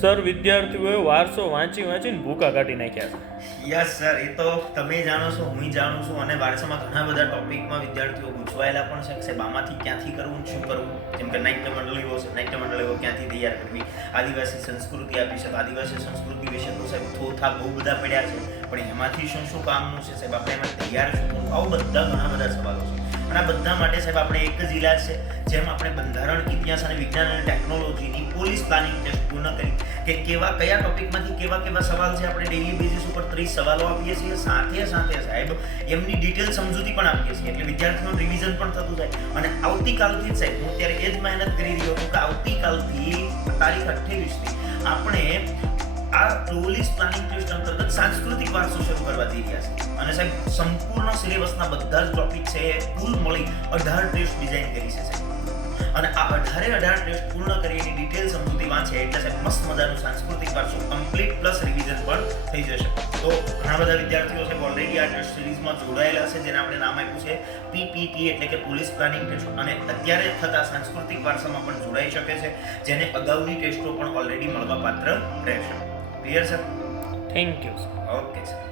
Sir, વિદ્યાર્થીઓએ વારસો વાંચીને ભૂકા કાઢી નાખ્યા છે. યસ સર, એ તો તમે જાણો છો, હું જાણું છું, અને વારસામાં ઘણા બધા ટોપિકમાં વિદ્યાર્થીઓ ગૂંચવાયેલા પણ છે કે સાહેબ આમાંથી ક્યાંથી કરવું, શું કરવું. જેમ કે નાટ્ય મંડળીઓ છે, નાટ્ય મંડળીઓ ક્યાંથી તૈયાર કરવી, આદિવાસી સંસ્કૃતિ આપી છે, આદિવાસી સંસ્કૃતિ વિશે તો સાહેબ થોથા બહુ બધા પડ્યા છે, પણ એમાંથી શું શું કામનું છે સાહેબ, આપણે એમાં તૈયાર શું કરવું, આવું બધા ઘણા બધા સવાલો છે. અને આ બધા માટે સાહેબ આપણે એક જ ઇલાજ છે. જેમ આપણે બંધારણ, ઇતિહાસ અને વિજ્ઞાન અને ટેકનોલોજીની પોલીસ પ્લાનિંગ ટેસ્ટ પૂર્ણ કરી કે કયા ટોપિકમાંથી કેવા સવાલ છે, આપણે ડેઇલી બેઝિસ ઉપર 30 સવાલો આપીએ છીએ, સાથે સાહેબ એમની ડિટેલ સમજૂતી પણ આપીએ છીએ, એટલે વિદ્યાર્થીઓનું રિવિઝન પણ થતું જાય. અને આવતીકાલથી જ સાહેબ, હું અત્યારે એ જ મહેનત કરી રહ્યો છું કે આવતીકાલથી તારીખ 28થી આપણે આ પોલીસ પ્લાનિંગ ટેસ્ટ અંતર્ગત સાંસ્કૃતિક વારસો શરૂ કરવા જઈ રહ્યા છે. અને સાહેબ સંપૂર્ણ સિલેબસના બધા જ ટોપિક છે, કુલ મળી 18 ટેસ્ટ ડિઝાઇન કરી છે સાહેબ. અને આ 18 ટેસ્ટ પૂર્ણ કરી એની ડિટેલ સમજૂતી વાંચે એટલે સાહેબ મસ્ત મજાનું સાંસ્કૃતિક વારસો કમ્પ્લીટ પ્લસ રિવિઝન પણ થઈ જશે. તો ઘણા બધા વિદ્યાર્થીઓ છે ઓલરેડી આ ટેસ્ટ સિરીઝમાં જોડાયેલા છે, જેને આપણે નામ આપ્યું છે પીપીટી એટલે કે પોલીસ પ્લાનિંગ ટેસ્ટ. અને અત્યારે થતા સાંસ્કૃતિક વારસામાં પણ જોડાઈ શકે છે, જેને અગાઉની ટેસ્ટો પણ ઓલરેડી મળવા પાત્ર રહેશે. Clear sir? Thank you sir. Okay sir.